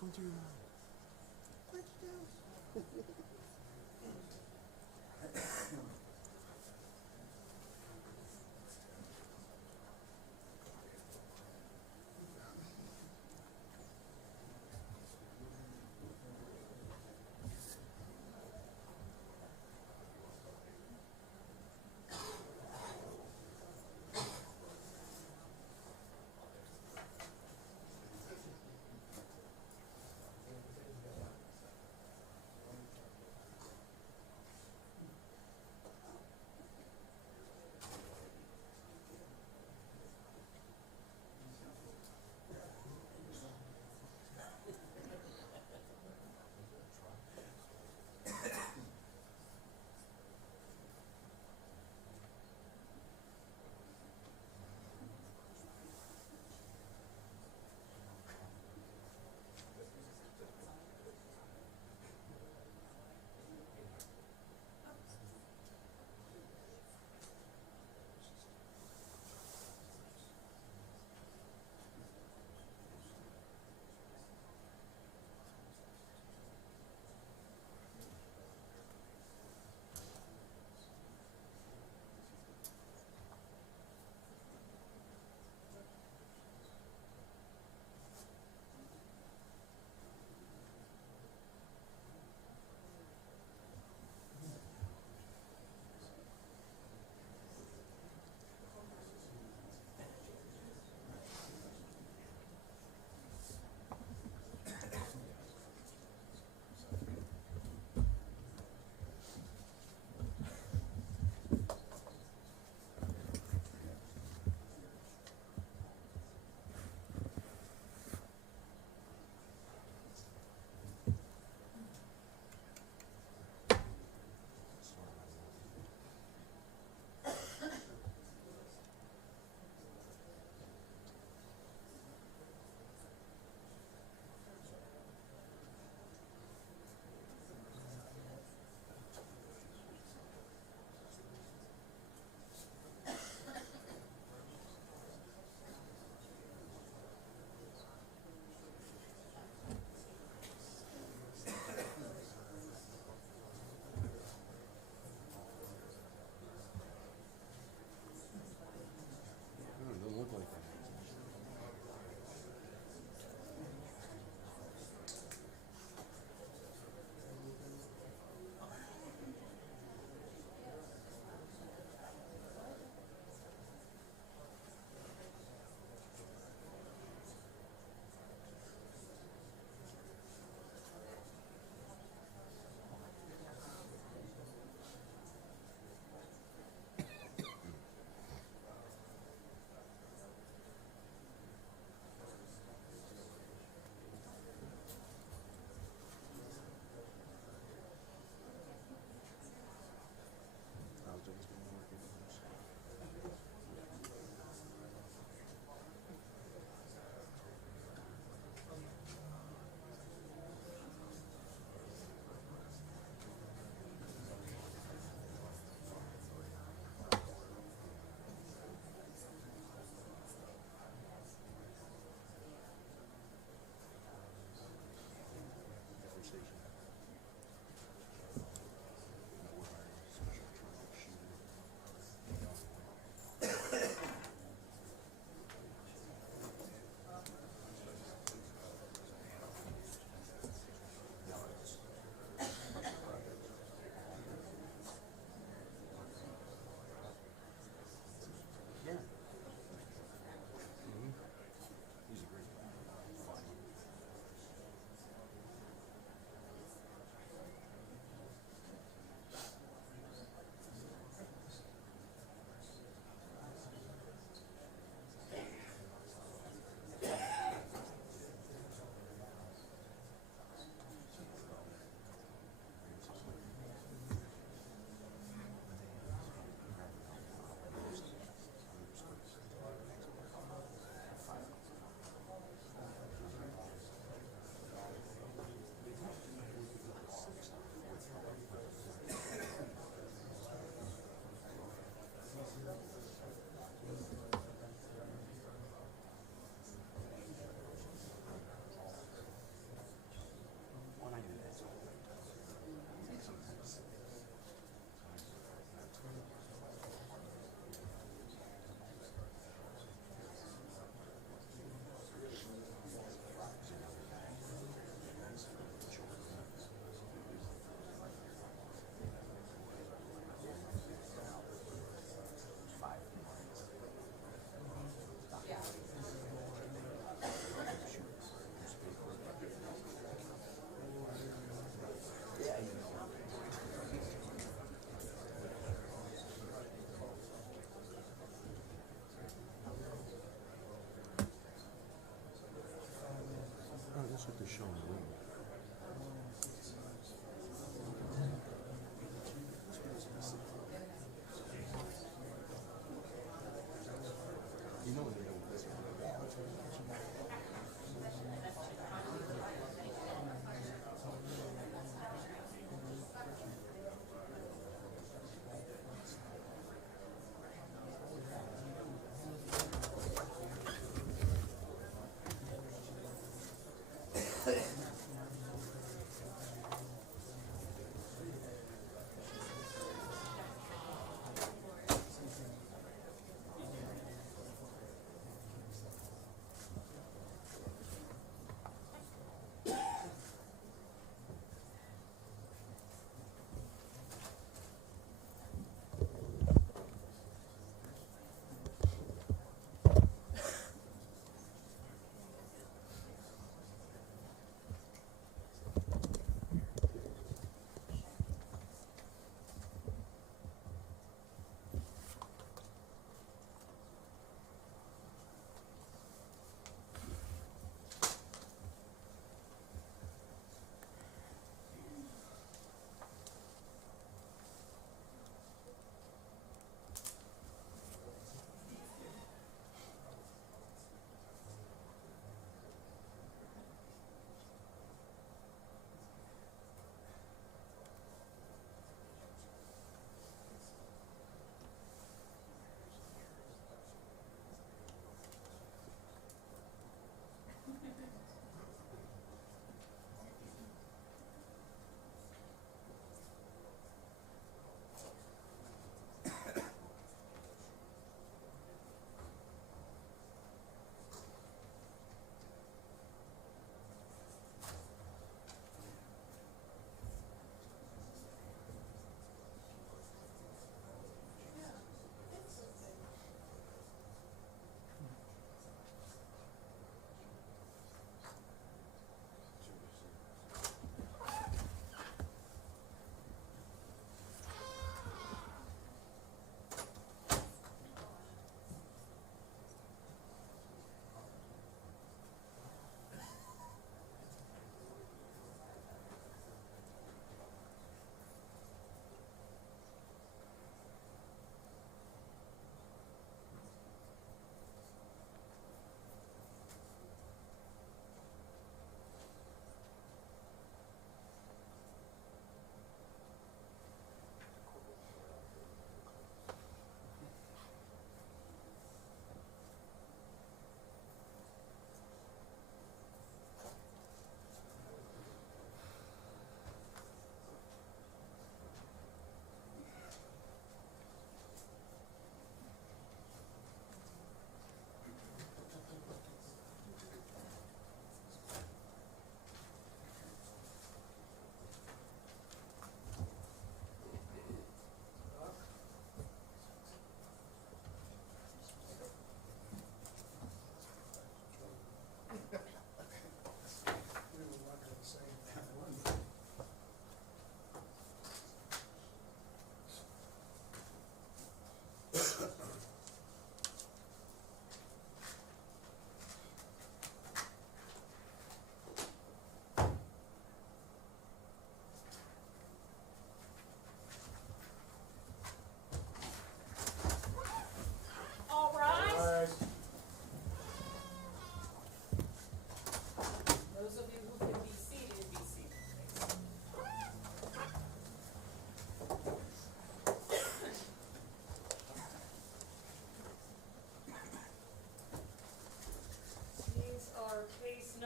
What's going through your mind?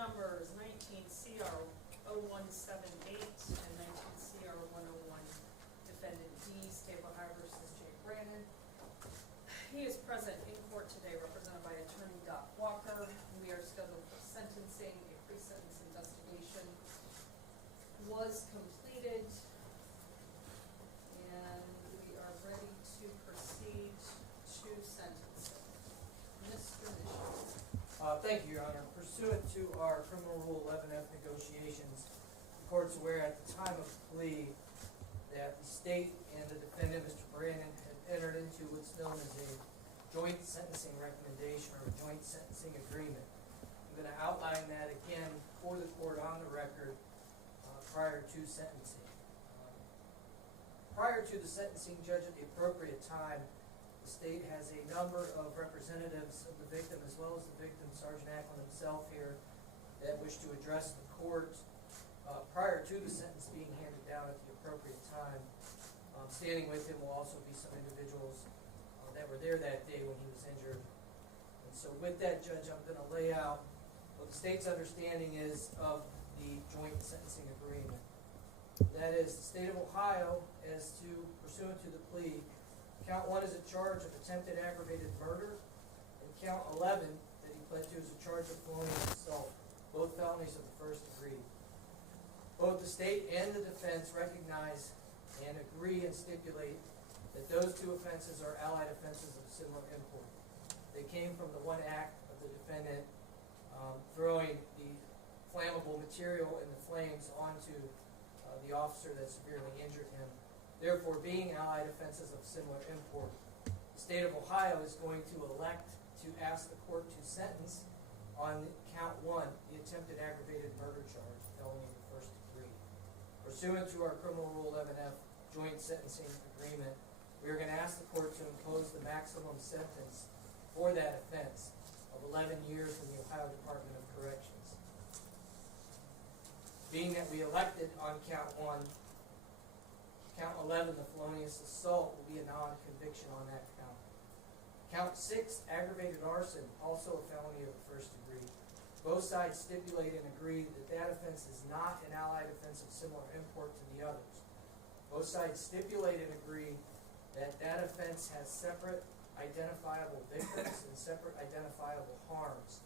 numbers 19 CR 0178 and 19 CR 101. Defendant D, State of Ohio versus Jay Bannon. He is present in court today, represented by attorney Doc Walker. We are scheduled for sentencing. A pre-sentence investigation was completed, and we are ready to proceed to sentencing. Mr. Mitchell. Thank you, Your Honor. Pursuant to our criminal rule 11F negotiations, the court's aware at the time of plea that the state and the defendant, Mr. Bannon, had entered into what's known as a joint sentencing recommendation or a joint sentencing agreement. I'm going to outline that again for the court on the record prior to sentencing. Prior to the sentencing, judge, at the appropriate time, The state has a number of representatives of the victim, as well as the victim, Sergeant Acklin himself here, that wish to address the court prior to the sentence being handed down at the appropriate time. Standing with him will also be some individuals that were there that day when he was injured. And so with that, Judge, I'm going to lay out what the state's understanding is of the joint sentencing agreement. That is, the state of Ohio, as to pursuant to the plea, count 1 is a charge of attempted aggravated murder, and count 11 that he pled to is a charge of felonious assault, both felonies of the first degree. Both the state and the defense recognize and agree and stipulate that those two offenses are allied offenses of similar import. They came from the one act of the defendant throwing the flammable material in the flames onto the officer that severely injured him, therefore being allied offenses of similar import. The state of Ohio is going to elect to ask the court to sentence on count 1, the attempted aggravated murder charge, felony of the first degree. Pursuant to our criminal rule 11F joint sentencing agreement, we are going to ask the court to impose the maximum sentence for that offense of 11 years in the Ohio Department of Corrections. Being that we elected on count 1, count 11, the felonious assault, will be a non-conviction on that count. Count 6, aggravated arson, also a felony of the first degree. Both sides stipulate and agree that that offense is not an allied offense of similar import to the others. Both sides stipulate and agree that that offense has separate identifiable victims and separate identifiable harms.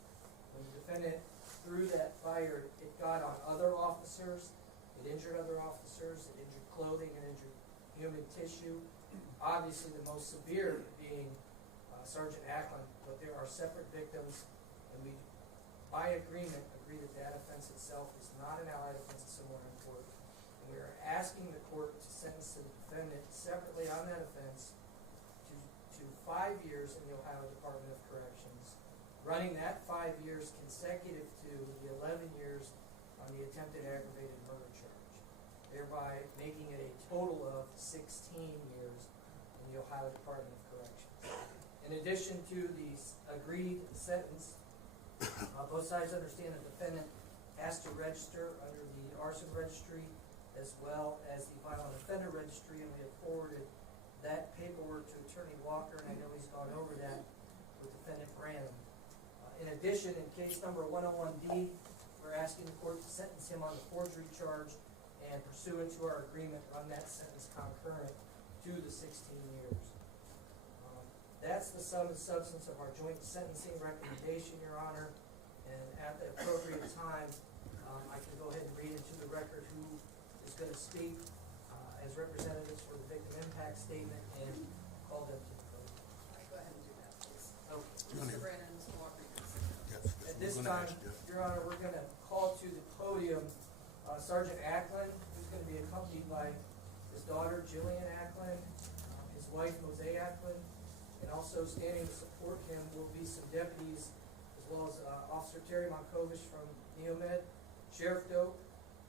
When the defendant threw that fire, it got on other officers, it injured other officers, it injured clothing, it injured human tissue. Obviously the most severe being Sergeant Acklin, but there are separate victims, and we, by agreement, agree that that offense itself is not an allied offense of similar import. And we are asking the court to sentence the defendant separately on that offense to 5 years in the Ohio Department of Corrections, running that 5 years consecutive to the 11 years on the attempted aggravated murder charge, thereby making it a total of 16 years in the Ohio Department of Corrections. In addition to the agreed sentence, both sides understand the defendant has to register under the arson registry as well as the violent offender registry, and we have forwarded that paperwork to Attorney Walker, and I know he's gone over that with Defendant Bannon. In addition, in case number 101D, we're asking the court to sentence him on the forgery charge, and pursuant to our agreement, run that sentence concurrent to the 16 years. That's the sum and substance of our joint sentencing recommendation, Your Honor, and at the appropriate time, I can go ahead and read into the record who is going to speak as representatives for the victim impact statement and call them to the vote. Go ahead and do that, please. Okay. Mr. Bannon, Mr. Walker. At this time, Your Honor, we're going to call to the podium Sergeant Acklin, who's going to be accompanied by his daughter, Jillian Acklin, his wife, Jose Acklin, and also standing to support him will be some deputies, as well as Officer Terry Monkovic from Neomed, Sheriff Doak,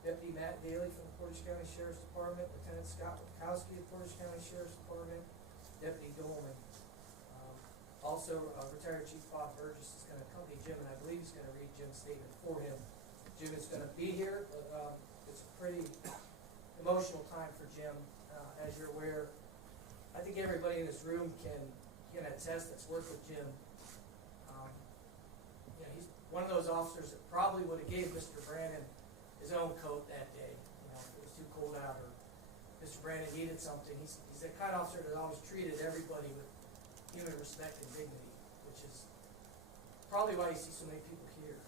Deputy Matt Daly from the Portage County Sheriff's Department, Lieutenant Scott Wachowski of Portage County Sheriff's Department, Deputy Dolman. Also, retired Chief Bob Burgess is going to accompany Jim, and I believe he's going to read Jim's statement for him. Jim is going to be here, but it's a pretty emotional time for Jim. As you're aware, I think everybody in this room can attest that's worked with Jim. He's one of those officers that probably would have gave Mr. Bannon his own coat that day. If it was too cold out or Mr. Bannon needed something. He's the kind of officer that always treated everybody with human respect and dignity, which is probably why you see so many people here.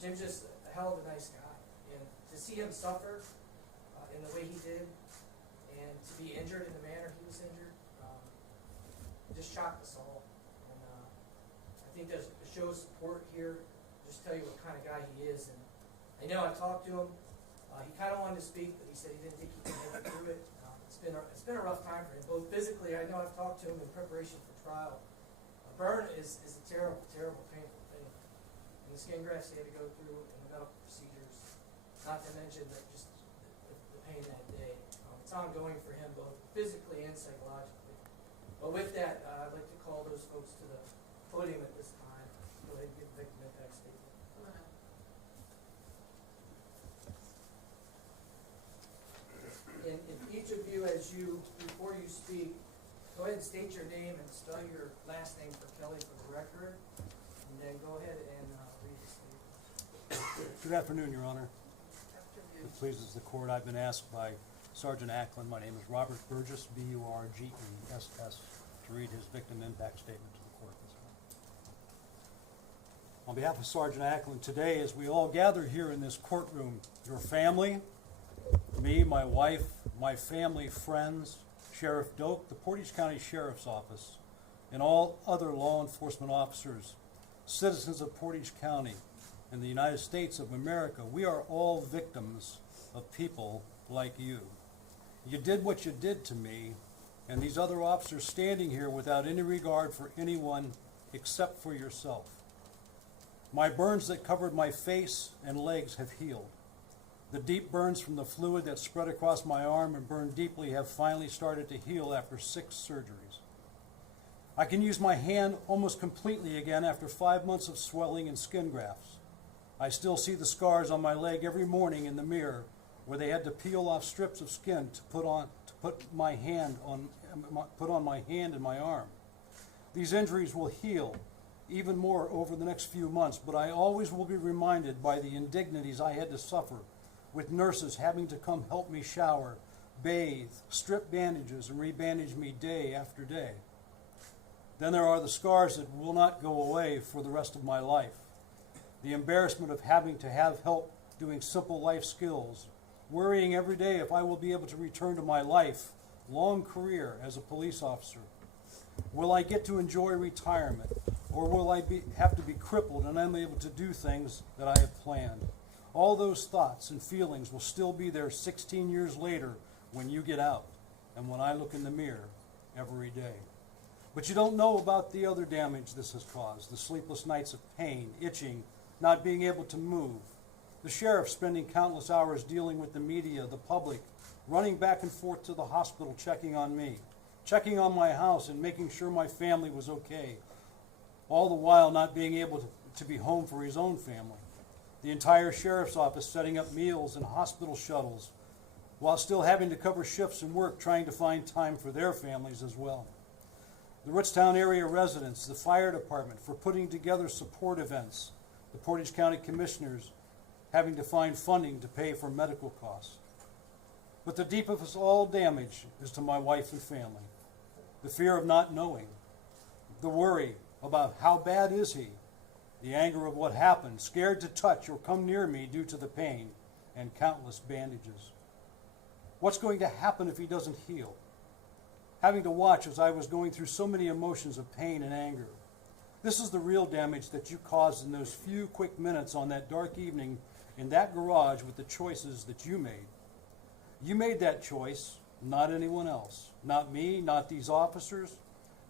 Jim's just a hell of a nice guy, and to see him suffer in the way he did, and to be injured in the manner he was injured, just shocked us all. And I think the show of support here just tell you what kind of guy he is. And I know I talked to him. He kind of wanted to speak, but he said he didn't think he could make it through it. It's been a rough time for him, both physically. I know I've talked to him in preparation for trial. A burn is a terrible, terrible, painful thing. And the skin grafts he had to go through and the medical procedures, not to mention that just the pain that day. It's ongoing for him both physically and psychologically. But with that, I'd like to call those folks to the podium at this time. Go ahead and give the victim impact statement. And if each of you, before you speak, go ahead and state your name and spell your last name for Kelly for the record, and then go ahead and read the statement. Good afternoon, Your Honor. Afternoon. It pleases the court. I've been asked by Sergeant Acklin, my name is Robert Burgess, B-U-R-G-E-S-S, to read his victim impact statement to the court this morning. On behalf of Sergeant Acklin, today, as we all gather here in this courtroom, your family, me, my wife, my family, friends, Sheriff Doak, the Portage County Sheriff's Office, and all other law enforcement officers, citizens of Portage County, and the United States of America, we are all victims of people like you. You did what you did to me, and these other officers standing here without any regard for anyone except for yourself. My burns that covered my face and legs have healed. The deep burns from the fluid that spread across my arm and burned deeply have finally started to heal after 6 surgeries. I can use my hand almost completely again after 5 months of swelling and skin grafts. I still see the scars on my leg every morning in the mirror where they had to peel off strips of skin to put on my hand and my arm. These injuries will heal even more over the next few months, but I always will be reminded by the indignities I had to suffer with nurses having to come help me shower, bathe, strip bandages, and rebandage me day after day. Then there are the scars that will not go away for the rest of my life. The embarrassment of having to have help doing simple life skills, worrying every day if I will be able to return to my long career as a police officer. Will I get to enjoy retirement, or will I have to be crippled and unable to do things that I have planned? All those thoughts and feelings will still be there 16 years later when you get out and when I look in the mirror every day. But you don't know about the other damage this has caused, the sleepless nights of pain, itching, not being able to move, the sheriff spending countless hours dealing with the media, the public, running back and forth to the hospital checking on me, checking on my house and making sure my family was okay, all the while not being able to be home for his own family. The entire sheriff's office setting up meals and hospital shuttles while still having to cover shifts and work trying to find time for their families as well. The Ritztown area residents, the fire department for putting together support events, the Portage County commissioners having to find funding to pay for medical costs. But the deepest of all damage is to my wife and family. The fear of not knowing, the worry about how bad is he, the anger of what happened, scared to touch or come near me due to the pain, and countless bandages. What's going to happen if he doesn't heal? Having to watch as I was going through so many emotions of pain and anger. This is the real damage that you caused in those few quick minutes on that dark evening in that garage with the choices that you made. You made that choice, not anyone else. Not me, not these officers,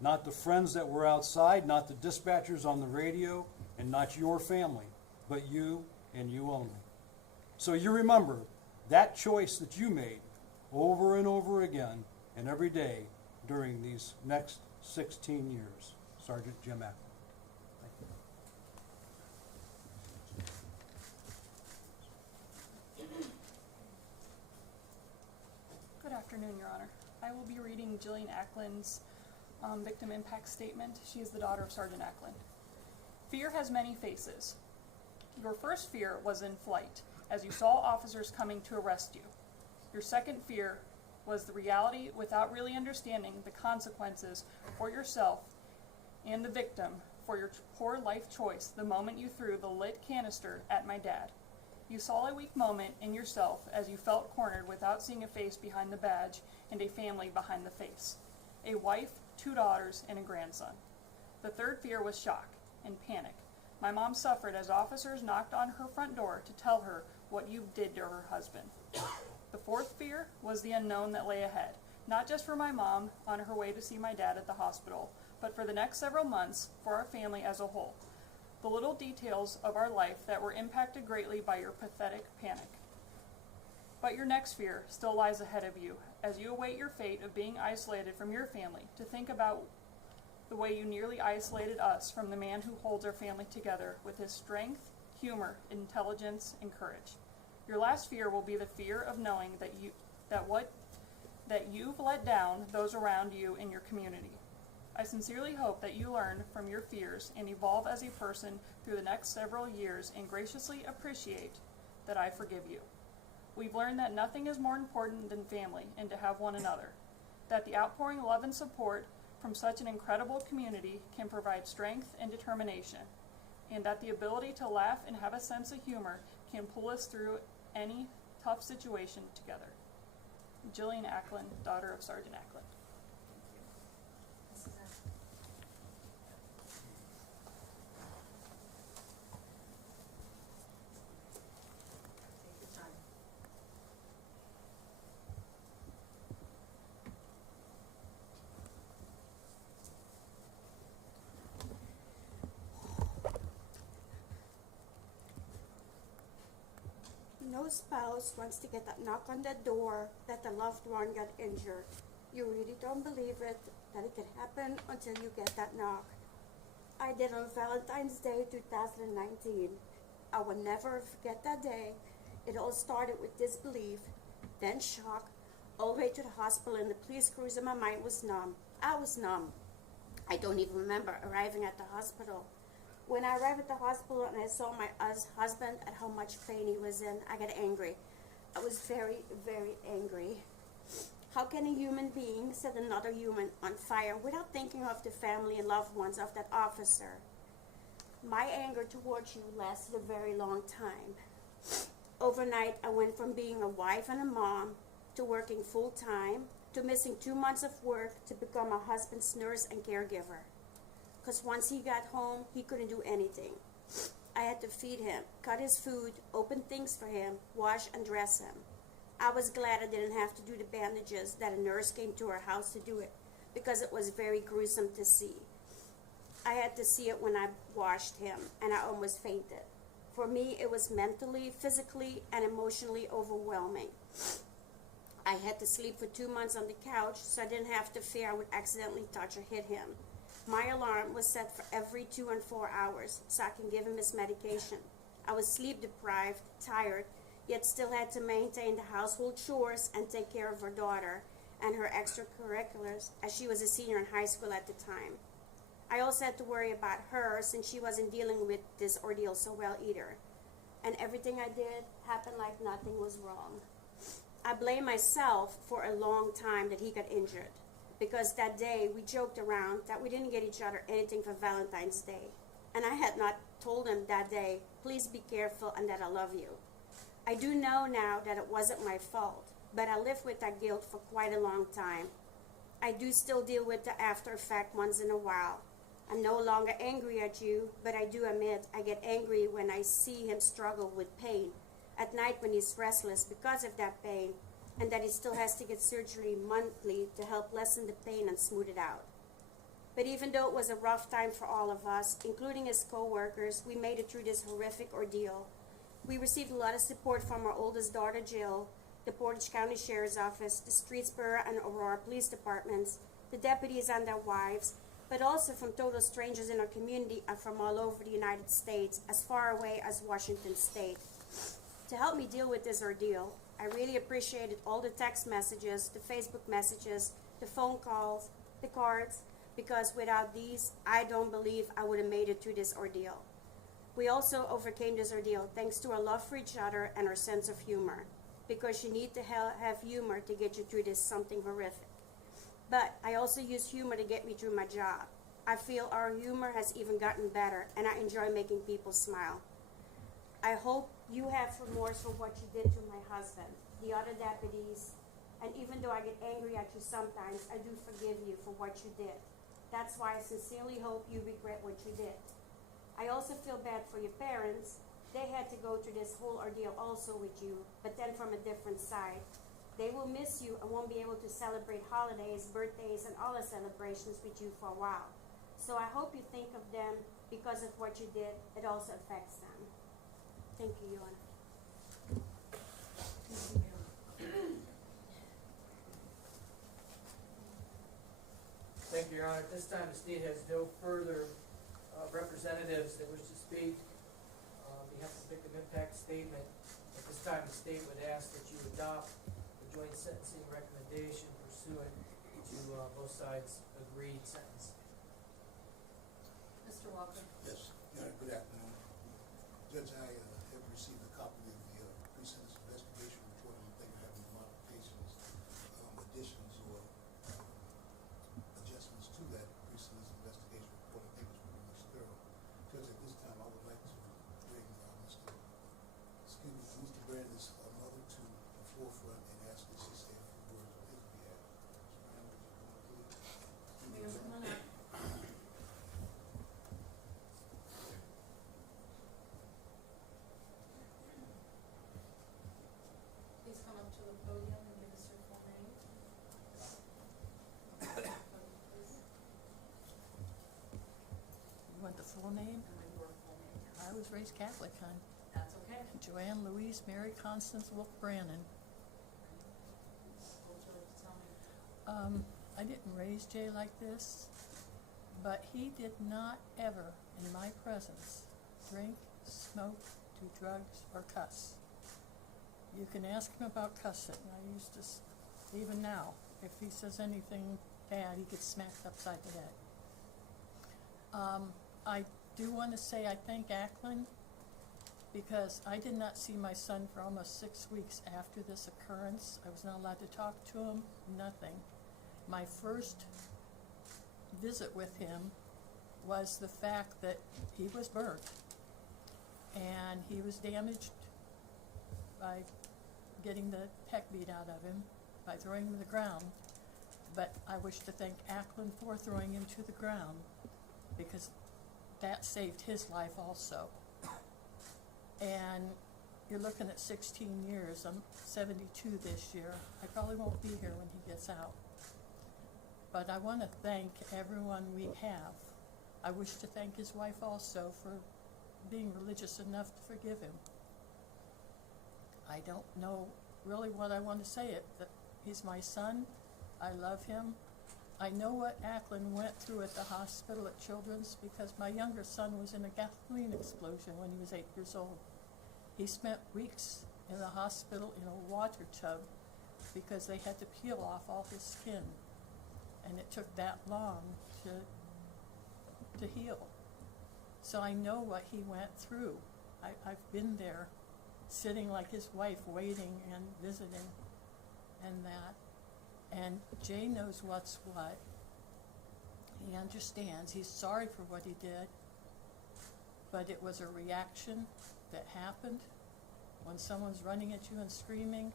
not the friends that were outside, not the dispatchers on the radio, and not your family, but you and you only. So you remember that choice that you made over and over again and every day during these next 16 years. Sergeant Jim Acklin. Thank you. Good afternoon, Your Honor. I will be reading Jillian Acklin's victim impact statement. She is the daughter of Sergeant Acklin. Fear has many faces. Your first fear was in flight, as you saw officers coming to arrest you. Your second fear was the reality without really understanding the consequences for yourself and the victim for your poor life choice the moment you threw the lit canister at my dad. You saw a weak moment in yourself as you felt cornered without seeing a face behind the badge and a family behind the face. A wife, 2 daughters, and a grandson. The third fear was shock and panic. My mom suffered as officers knocked on her front door to tell her what you did to her husband. The fourth fear was the unknown that lay ahead, not just for my mom on her way to see my dad at the hospital, but for the next several months for our family as a whole. The little details of our life that were impacted greatly by your pathetic panic. But your next fear still lies ahead of you as you await your fate of being isolated from your family, to think about the way you nearly isolated us from the man who holds our family together with his strength, humor, intelligence, and courage. Your last fear will be the fear of knowing that you've let down those around you in your community. I sincerely hope that you learn from your fears and evolve as a person through the next several years and graciously appreciate that I forgive you. We've learned that nothing is more important than family and to have one another, that the outpouring love and support from such an incredible community can provide strength and determination, and that the ability to laugh and have a sense of humor can pull us through any tough situation together. Jillian Acklin, daughter of Sergeant Acklin. Mrs. Acklin. Take your time. No spouse wants to get that knock on the door that the loved one got injured. You really don't believe it, that it could happen until you get that knock. I did on Valentine's Day 2019. I will never forget that day. It all started with disbelief, then shock, all the way to the hospital, and the police cruiser. My mind was numb. I was numb. I don't even remember arriving at the hospital. When I arrived at the hospital and I saw my husband and how much pain he was in, I got angry. I was very, very angry. How can a human being set another human on fire without thinking of the family and loved ones of that officer? My anger towards you lasted a very long time. Overnight, I went from being a wife and a mom to working full-time, to missing 2 months of work, to become a husband's nurse and caregiver. Because once he got home, he couldn't do anything. I had to feed him, cut his food, open things for him, wash and dress him. I was glad I didn't have to do the bandages, that a nurse came to our house to do it, because it was very gruesome to see. I had to see it when I washed him, and I almost fainted. For me, it was mentally, physically, and emotionally overwhelming. I had to sleep for 2 months on the couch, so I didn't have to fear I would accidentally touch or hit him. My alarm was set for every 2 and 4 hours, so I can give him his medication. I was sleep deprived, tired, yet still had to maintain the household chores and take care of her daughter and her extracurriculars, as she was a senior in high school at the time. I also had to worry about her, since she wasn't dealing with this ordeal so well either. And everything I did happened like nothing was wrong. I blame myself for a long time that he got injured, because that day we joked around that we didn't get each other anything for Valentine's Day. And I had not told him that day, please be careful and that I love you. I do know now that it wasn't my fault, but I lived with that guilt for quite a long time. I do still deal with the after effect once in a while. I'm no longer angry at you, but I do admit I get angry when I see him struggle with pain at night, when he's restless because of that pain, and that he still has to get surgery monthly to help lessen the pain and smooth it out. But even though it was a rough time for all of us, including his co-workers, we made it through this horrific ordeal. We received a lot of support from our oldest daughter, Jill, the Portage County Sheriff's Office, the Streetsboro and Aurora Police Departments, the deputies and their wives, but also from total strangers in our community and from all over the United States, as far away as Washington State. To help me deal with this ordeal, I really appreciated all the text messages, the Facebook messages, the phone calls, the cards, because without these, I don't believe I would have made it through this ordeal. We also overcame this ordeal thanks to our love for each other and our sense of humor, because you need to have humor to get you through this something horrific. But I also use humor to get me through my job. I feel our humor has even gotten better, and I enjoy making people smile. I hope you have remorse for what you did to my husband, the other deputies, and even though I get angry at you sometimes, I do forgive you for what you did. That's why I sincerely hope you regret what you did. I also feel bad for your parents. They had to go through this whole ordeal also with you, but then from a different side. They will miss you and won't be able to celebrate holidays, birthdays, and all the celebrations with you for a while. So I hope you think of them because of what you did. It also affects them. Thank you, Your Honor. Thank you, ma'am. Thank you, Your Honor. At this time, the state has no further representatives that wish to speak on behalf of the victim impact statement. At this time, the state would ask that you adopt the joint sentencing recommendation pursuant to both sides' agreed sentence. Mr. Walker? Yes, good afternoon. Judge, I have received a copy of the pre-sentence investigation report, and I think I have any modifications, additions, or adjustments to that pre-sentence investigation report. I think it's pretty much thorough. Judge, at this time, I would like to bring Mr. Brandon's mother to the forefront and ask that she say a few words on his behalf. Mr. Brandon, would you come up, please? Ma'am, come on up. Please come up to the podium and give us your full name. Please. You want the full name? And then your full name. I was raised Catholic, hon. That's okay. Joanne Louise Mary Constance Wolf Brannon. What would you like to tell me? I didn't raise Jay like this, but he did not ever, in my presence, drink, smoke, do drugs, or cuss. You can ask him about cussing. I used to, even now, if he says anything bad, he gets smacked upside the head. I do want to say I thank Acklin, because I did not see my son for almost 6 weeks after this occurrence. I was not allowed to talk to him, nothing. My first visit with him was the fact that he was burnt and he was damaged by getting the heck beat out of him by throwing him to the ground. But I wish to thank Acklin for throwing him to the ground, because that saved his life also. And you're looking at 16 years. I'm 72 this year. I probably won't be here when he gets out. But I want to thank everyone we have. I wish to thank his wife also for being religious enough to forgive him. I don't know really what I want to say. That he's my son. I love him. I know what Acklin went through at the hospital at Children's, because my younger son was in a gasoline explosion when he was 8 years old. He spent weeks in the hospital in a water tub because they had to peel off all his skin. And it took that long to heal. So I know what he went through. I've been there, sitting like his wife, waiting and visiting and that. And Jay knows what's what. He understands. He's sorry for what he did. But it was a reaction that happened when someone's running at you and screaming.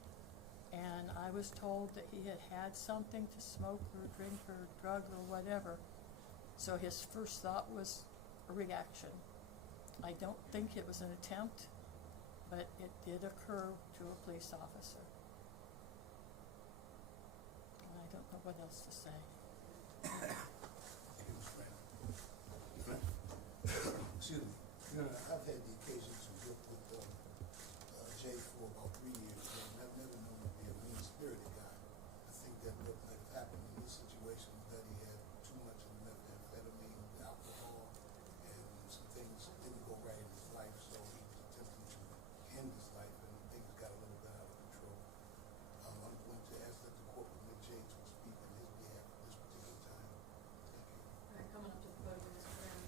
And I was told that he had had something to smoke or drink or drug or whatever. So his first thought was a reaction. I don't think it was an attempt, but it did occur to a police officer. And I don't know what else to say. Thank you, Mr. Brandon. Excuse me. I've had the occasion to work with Jay for about 3 years, and I've never known him to be a mean-spirited guy. I think that what might have happened in this situation was that he had too much of the methamphetamine, the alcohol, and some things didn't go right in his life, so he was attempting to end his life, and things got a little bit out of control. I'm going to ask that the court permit Jay to speak on his behalf at this particular time. Thank you. All right, coming up to the podium, Mr. Brandon.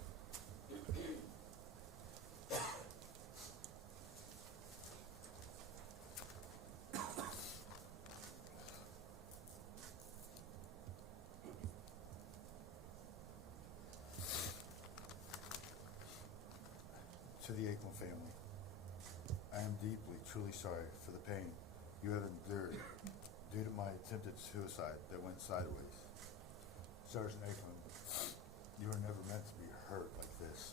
To the Acklin family, I am deeply, truly sorry for the pain you have endured due to my attempted suicide that went sideways. Sergeant Acklin, you were never meant to be hurt like this.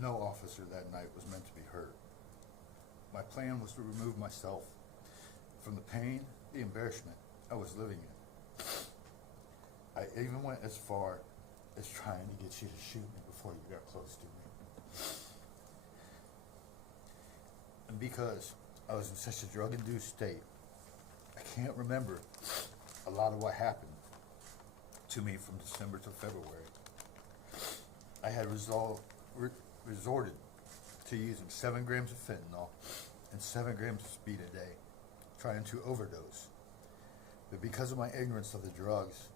No officer that night was meant to be hurt. My plan was to remove myself from the pain, the embarrassment I was living in. I even went as far as trying to get you to shoot me before you got close to me. And because I was in such a drug-induced state, I can't remember a lot of what happened to me from December to February. I had resorted to using 7 grams of fentanyl and 7 grams of speed a day, trying to overdose. But because of my ignorance of the drugs,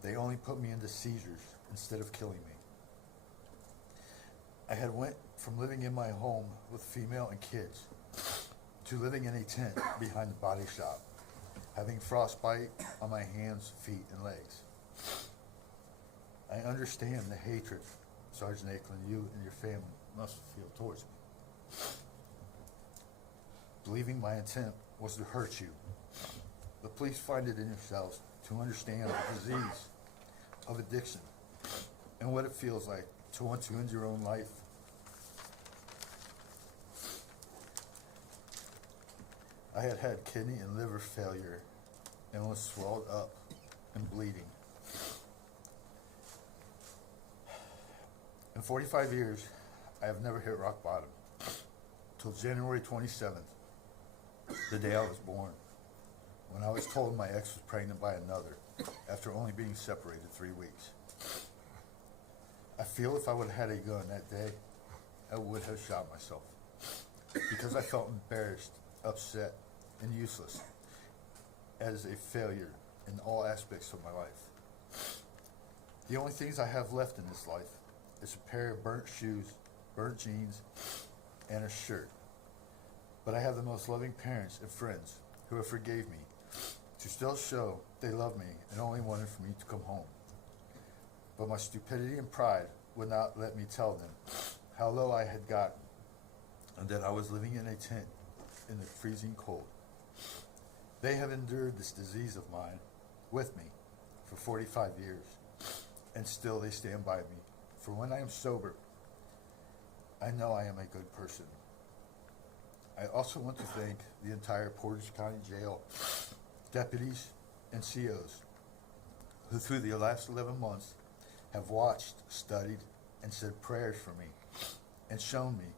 they only put me into seizures instead of killing me. I had went from living in my home with female and kids to living in a tent behind the body shop, having frostbite on my hands, feet, and legs. I understand the hatred, Sergeant Acklin, you and your family must feel towards me. Believing my intent was to hurt you. But please find it in yourselves to understand the disease of addiction and what it feels like to want to end your own life. I had had kidney and liver failure and was swelled up and bleeding. In 45 years, I have never hit rock bottom till January 27th, the day I was born, when I was told my ex was pregnant by another after only being separated 3 weeks. I feel if I would have had a gun that day, I would have shot myself because I felt embarrassed, upset, and useless as a failure in all aspects of my life. The only things I have left in this life is a pair of burnt shoes, burnt jeans, and a shirt. But I have the most loving parents and friends who have forgave me to still show they love me and only wanted for me to come home. But my stupidity and pride would not let me tell them how low I had gotten and that I was living in a tent in the freezing cold. They have endured this disease of mine with me for 45 years, and still they stand by me. For when I am sober, I know I am a good person. I also want to thank the entire Portage County Jail deputies and COs who through the last 11 months have watched, studied, and said prayers for me and shown me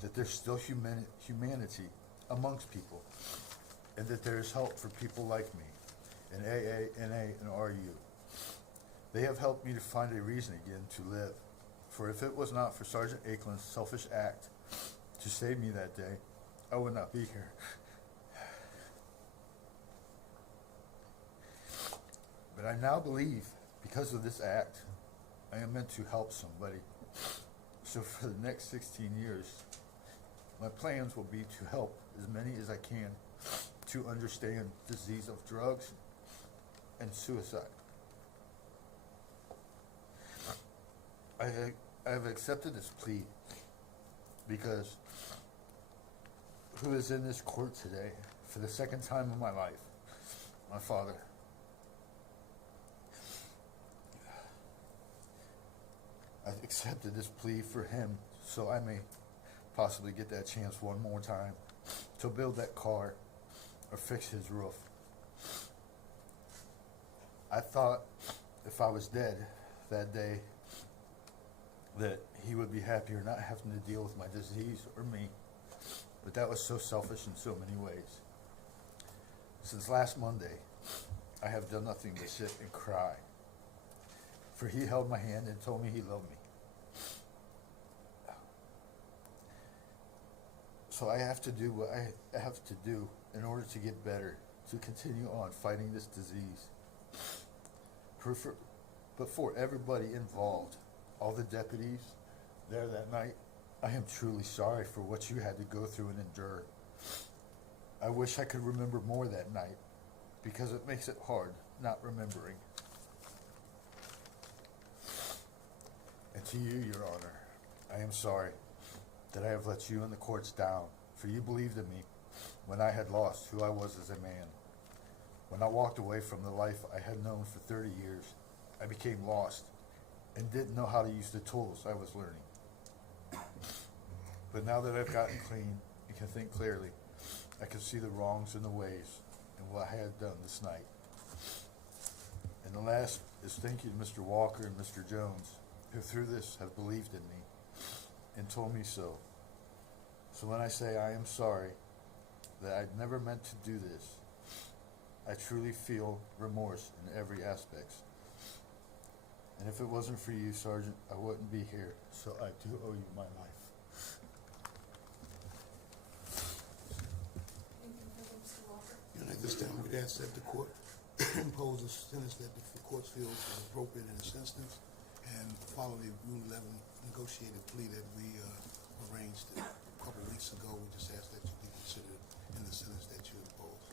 that there's still humanity amongst people and that there is help for people like me in AA, NA, and RU. They have helped me to find a reason again to live. For if it was not for Sergeant Acklin's selfish act to save me that day, I would not be here. But I now believe, because of this act, I am meant to help somebody. So for the next 16 years, my plans will be to help as many as I can to understand the disease of drugs and suicide. I have accepted this plea because who is in this court today for the second time in my life? My father. I've accepted this plea for him so I may possibly get that chance one more time to build that car or fix his roof. I thought if I was dead that day that he would be happier not having to deal with my disease or me. But that was so selfish in so many ways. Since last Monday, I have done nothing but sit and cry. For he held my hand and told me he loved me. So I have to do what I have to do in order to get better, to continue on fighting this disease. But for everybody involved, all the deputies there that night, I am truly sorry for what you had to go through and endure. I wish I could remember more that night, because it makes it hard not remembering. And to you, Your Honor, I am sorry that I have let you and the courts down, for you believed in me when I had lost who I was as a man. When I walked away from the life I had known for 30 years, I became lost and didn't know how to use the tools I was learning. But now that I've gotten clean and can think clearly, I can see the wrongs and the ways and what I had done this night. And the last is thank you to Mr. Walker and Mr. Jones, who through this have believed in me and told me so. So when I say I am sorry that I'd never meant to do this, I truly feel remorse in every aspect. And if it wasn't for you, Sergeant, I wouldn't be here, so I do owe you my life. Anything further, Mr. Walker? And at this time, we'd ask that the court impose a sentence that the court feels is appropriate in this instance, and follow the Rule 11 negotiated plea that we arranged a couple weeks ago. We just ask that you be considered in the sentence that you impose.